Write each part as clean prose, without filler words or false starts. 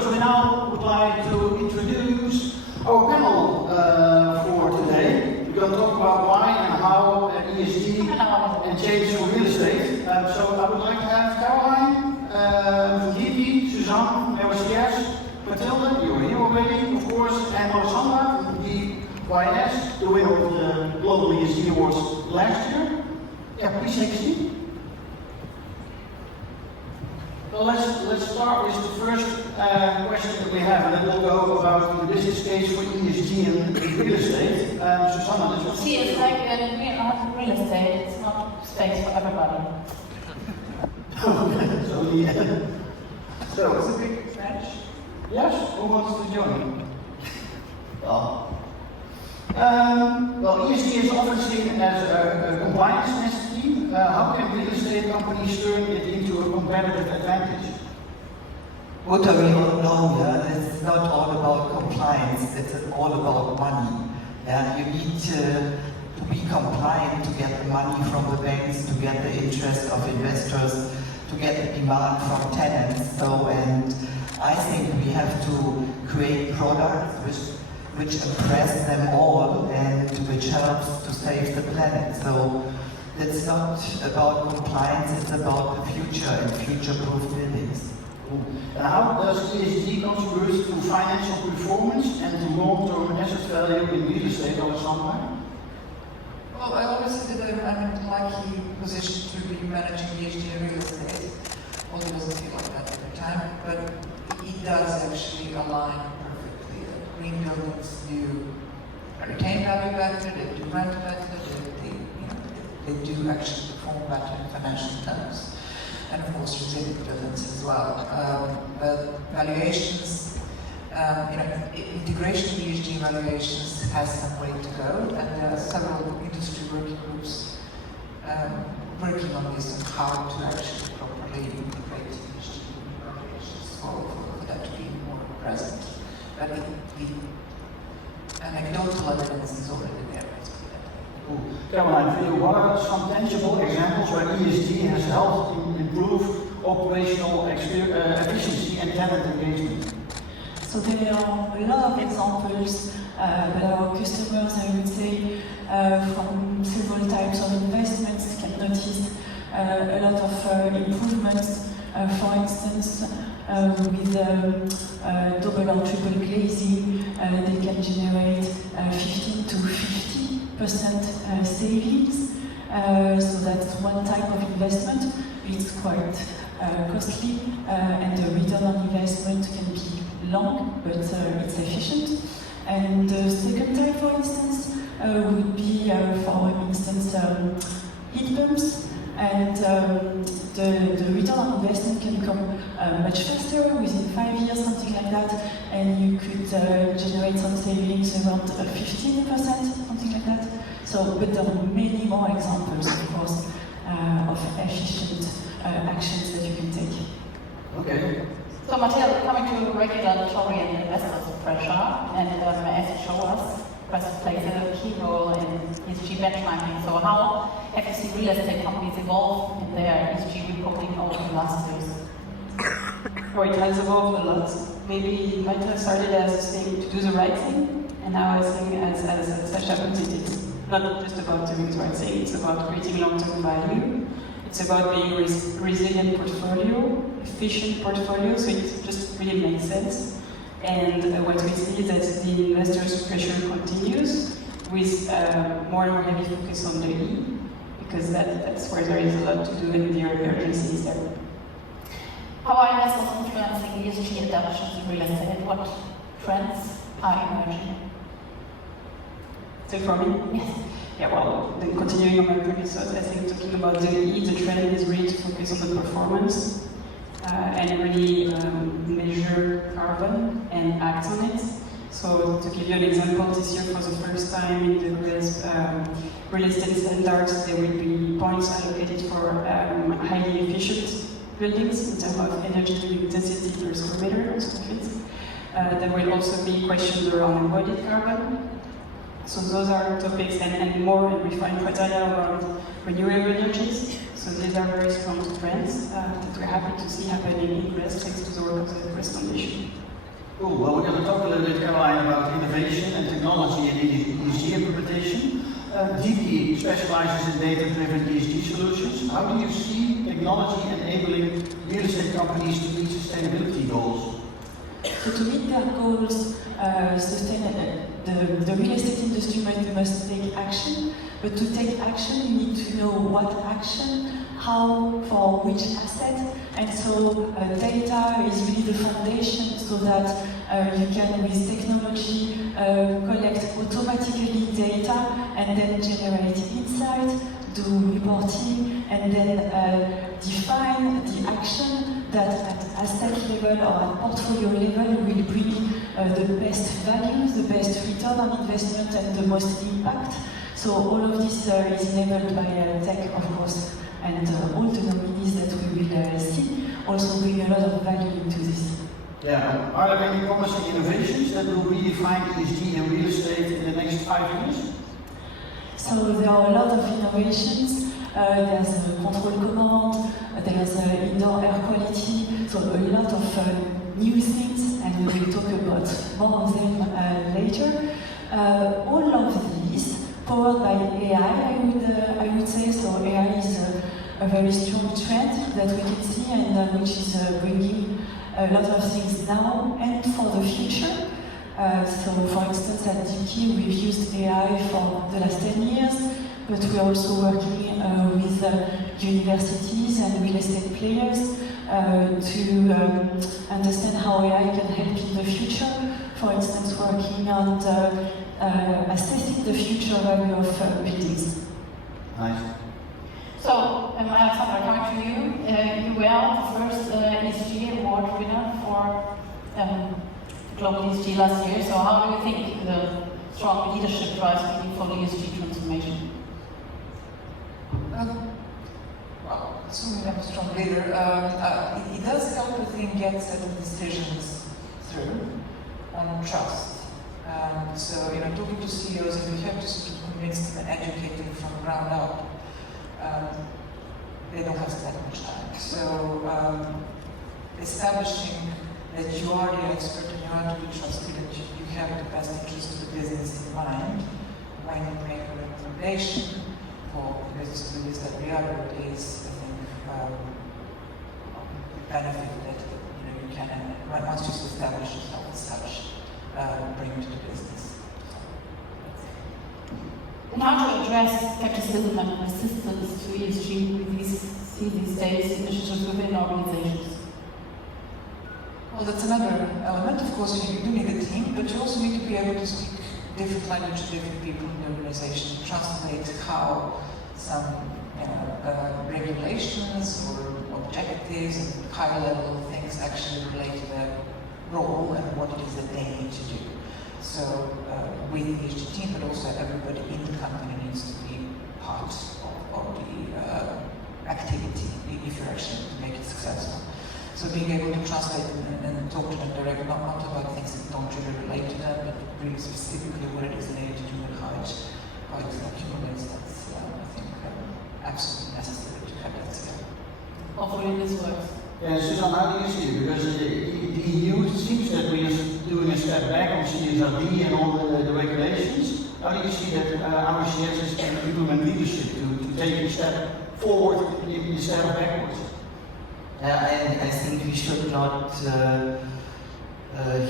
because we now would like to introduce our panel for today. We're going to talk about why and how ESG and change for real estate. So I would like to have Caroline, Gigi, Suzanne, Merciers, Mathilde, you were here already, of course, and Alessandra from the YS, the winner of the Global ESG Awards last year. Yeah, please take a seat. Well, let's start with the first question that we have, and then we'll go about the business case for ESG and real estate. Susanna, let's see, it's like real estate, it's not space for everybody. So it's a big French. Yes, who wants to join? Well, ESG is often seen as a compliance necessity. How can real estate companies turn it into a competitive advantage? What do we all know? Yeah? It's not all about compliance, it's all about money. Yeah? You need to be compliant to get the money from the banks, to get the interest of investors, to get the demand from tenants. And I think we have to create products which impress them all and which helps to save the planet. So it's not about compliance, it's about the future and future-proof buildings. And how does ESG contribute to financial performance and to long-term asset value in real estate, Alessandra? Well, I always say that I'm in a lucky position to be managing ESG in real estate. Although it doesn't feel like that every time, but it does actually align perfectly. Green buildings do retain value better, they do rent better, they do actually perform better in financial terms. And of course resilient buildings as well. But valuations, integration of ESG valuations has some way to go, and there are several industry working groups working on this and how to actually properly integrate ESG valuations for that to be more present. But the anecdotal evidence is already there. Caroline, for you, what are some tangible examples where ESG has helped improve operational efficiency and tenant engagement? So there are a lot of examples that our customers, I would say, from several types of investments can notice a lot of improvements. For instance, with double or triple glazing, they can generate 15 to 50% savings. So that's one type of investment. It's quite costly, and the return on investment can be long, but it's efficient. And the second type, for instance, would be, for instance, heat pumps. And the return on investment can come much faster, within 5 years, something like that. And you could generate some savings around 15%, something like that. So, but there are many more examples, of course, of efficient actions that you can take. Okay. So, Mathilde, coming to regulatory and investors' pressure, and as you show us, Quest plays a key role in ESG benchmarking. So, how have you seen real estate companies evolve in their ESG reporting over the last years? Oh, it has evolved a lot. Maybe it might have started as saying to do the right thing, and now I think, as Sasha put it, it's not just about doing the right thing, it's about creating long-term value. It's about being a resilient portfolio, efficient portfolio, so it just really makes sense. And what we see is that the investors' pressure continues with more and more heavy focus on the E, because that's where there is a lot to do and the urgency is there. How are investors influencing ESG adoption in real estate? What trends are emerging? So for me? Yes. Yeah, well, then continuing on my previous thoughts, I think talking about the E, the trend is really to focus on the performance and really measure carbon and act on it. So to give you an example, this year for the first time in the real estate standards, there will be points allocated for highly efficient buildings in terms of energy intensity per square meter or square feet. There will also be questions around embodied carbon. So those are topics and more refined criteria around renewable energies. So these are very strong trends that we're happy to see happening in Greece thanks to the work of the Greece Foundation. Cool. Well, we're going to talk a little bit, Caroline, about innovation and technology and ESG implementation. DP specializes in data-driven ESG solutions. How do you see technology enabling real estate companies to meet sustainability goals? So to meet their goals, the real estate industry must take action, but to take action you need to know what action, how, for which asset, and so data is really the foundation so that you can, with technology, collect automatically data and then generate insight, do reporting, and then define the action that at asset level or at portfolio level will bring the best values, the best return on investment, and the most impact. So all of this is enabled by tech, of course, and all the nominees that we will see also bring a lot of value into this. Yeah. Are there any promising innovations that will redefine ESG in real estate in the next 5 years? So there are a lot of innovations. There's a control command, there's indoor air quality, so a lot of new things, and we will talk about more of them later. All of these powered by AI, I would say. So AI is a very strong trend that we can see, and which is bringing a lot of things now and for the future. So for instance, at DP we've used AI for the last 10 years, but we're also working with universities and real estate players to understand how AI can help in the future. For instance, working on assessing the future value of buildings. Nice. So, Alexandra, coming to you. You were the first ESG award winner for Global ESG last year. So how do you think the strong leadership drives meaningful ESG transformation? Well, assuming I'm a strong leader, it does help, I think, get certain decisions through on trust. So, talking to CEOs, and we have to sort of convince them and educate them from the ground up. They don't have that much time. So, establishing that you are the expert and you are to be trusted, and you have the best interest of the business in mind when you make a recommendation for the business to do this, that reality is, I think, the benefit that you can, once you establish yourself as such, bring to the business. And how to address skepticism and resistance to ESG we see these days initiatives within organizations? Well, that's another element. Of course, you do need a team, but you also need to be able to speak different language to different people in the organization, translate how some regulations or objectives and high-level things actually relate to their role and what it is that they need to do. So, with the ESG team, but also everybody in the company needs to be part of the activity if you're actually to make it successful. So being able to translate and talk to them directly, not about things that don't really relate to them, but really specifically what it is they need to do and how it accumulates, that's, I think, absolutely necessary to have that together. Hopefully this works. Yeah, Suzanne, how do you see it? Because the EU seems that we are doing a step back on CSRD and all the regulations. How do you see that our CSS can implement leadership to take a step forward instead of backwards? I think we should not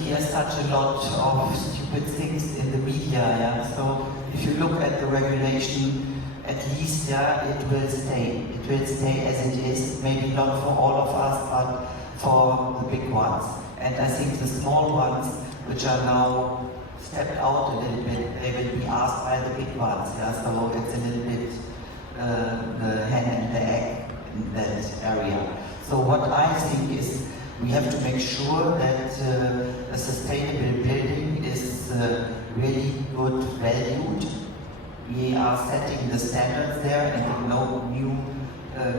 hear such a lot of stupid things in the media. Yeah? So if you look at the regulation, at least it will stay. It will stay as it is. Maybe not for all of us, but for the big ones. And I think the small ones, which are now stepped out a little bit, they will be asked by the big ones. Yeah? So it's a little bit the hen and the egg in that area. So what I think is we have to make sure that a sustainable building is really good valued. We are setting the standards there, and the new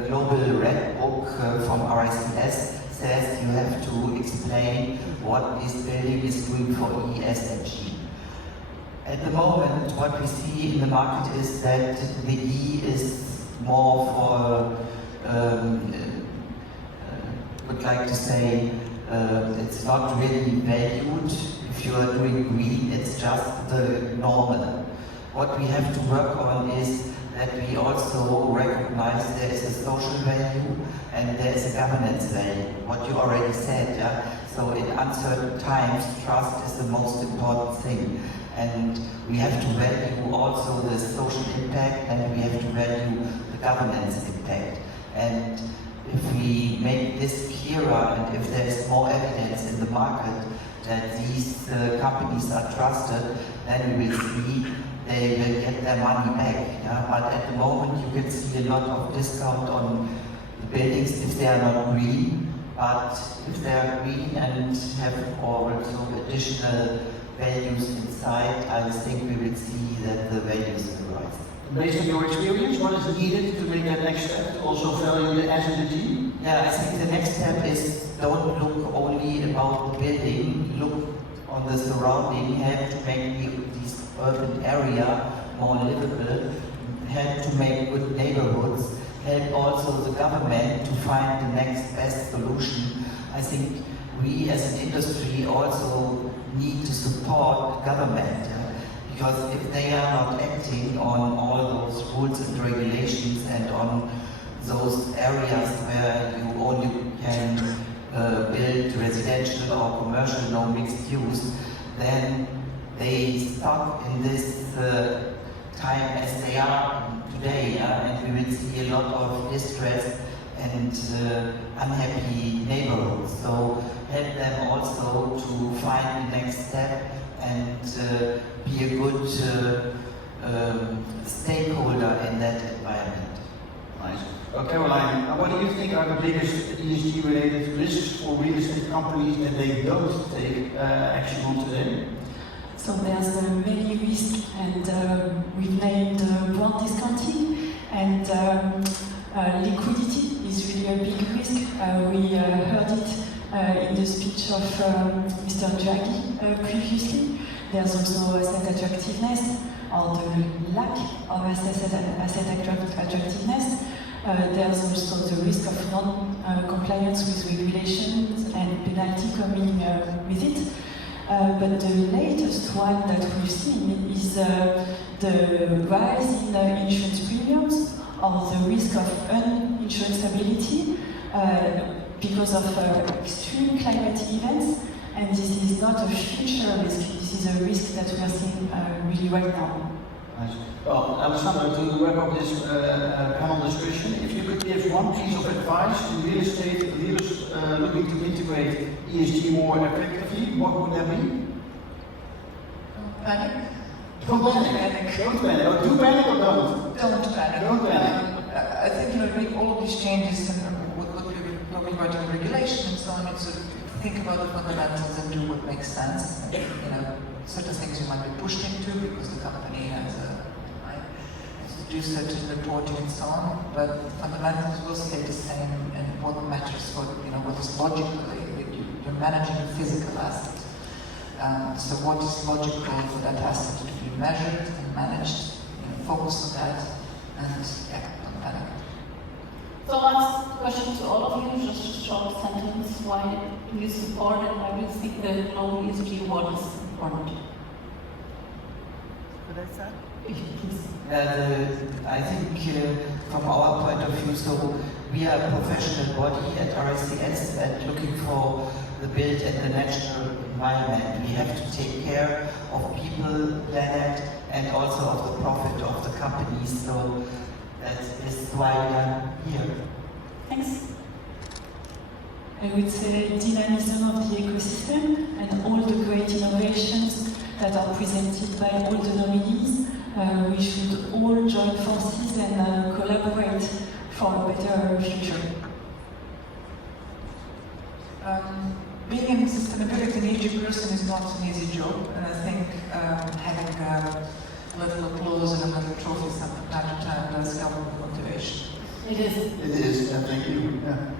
global red book from RICS says you have to explain what this building is doing for ESG. At the moment, what we see in the market is that the E is more for would like to say it's not really valued. If you are doing green, it's just the normal. What we have to work on is that we also recognize there is a social value and there is a governance value. What you already said, yeah? So in uncertain times, trust is the most important thing. And we have to value also the social impact, and we have to value the governance impact. And if we make this clearer, and if there is more evidence in the market that these companies are trusted, then we will see they will get their money back. Yeah? But at the moment you can see a lot of discount on the buildings if they are not green. But if they are green and have also additional values inside, I think we will see that the values will rise. Based on your experience, what is needed to make that next step, to also value the S and the G? Yeah, I think the next step is don't look only about the building, look on the surrounding, help to make these urban area more livable, help to make good neighborhoods, help also the government to find the next best solution. I think we as an industry also need to support government, because if they are not acting on all those rules and regulations and on those areas where you only can build residential or commercial, no mixed use, then they stuck in this time as they are today, and we will see a lot of distress and unhappy neighborhoods. So help them also to find the next step and be a good stakeholder in that environment. Nice. Caroline, what do you think are the biggest ESG-related risks for real estate companies that they don't take action on today? So there's many risks, and we've named bond discounting, and liquidity is really a big risk. We heard it in the speech of Mr. Draghi previously. There's also asset attractiveness, or the lack of asset attractiveness. There's also the risk of non-compliance with regulations and penalty coming with it. But the latest one that we've seen is the rise in insurance premiums, or the risk of uninsurability because of extreme climate events. And this is not a future risk, this is a risk that we are seeing really right now. Nice. Well, Alessandro, to wrap up this panel discussion, if you could give one piece of advice to real estate leaders looking to integrate ESG more effectively, what would that be? Don't panic. Don't panic. Don't panic. Or do panic or don't? Don't panic. Don't panic. I think make all of these changes and what we're talking about in regulation and so on, it's sort of think about the fundamentals and do what makes sense. And, certain things you might be pushed into because the company has to do certain reporting and so on, but the fundamentals will stay the same, and what matters for what is logically, you're managing a physical asset. So what is logical for that asset to be measured and managed, focus on that, and don't panic. So last question to all of you, just a short sentence. Why do you support and why do you think the global ESG work is important? Could I start? I think from our point of view, so we are a professional body at RICS and looking for the built and the natural environment. We have to take care of people, planet, and also of the profit of the companies. So that is why we are here. Thanks. I would say dynamism of the ecosystem and all the great innovations that are presented by all the nominees. We should all join forces and collaborate for a better future. Being in sustainability and ESG person is not an easy job, and I think having a little applause and a little trophy from time to time does help with motivation. It is. It is, thank you. Yeah.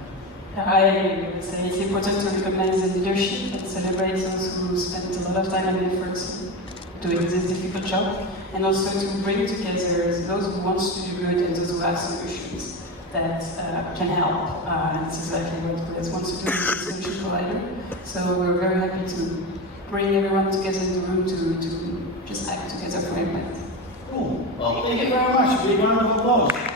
I would say it's important to recognize the leadership and celebrate those who spend a lot of time and effort doing this difficult job, and also to bring together those who want to do good and those who have solutions that can help. And it's exactly what Chris wants to do as a solution provider. So we're very happy to bring everyone together in the room to just act together for impact. Cool. Well, thank you very much. Big round of applause.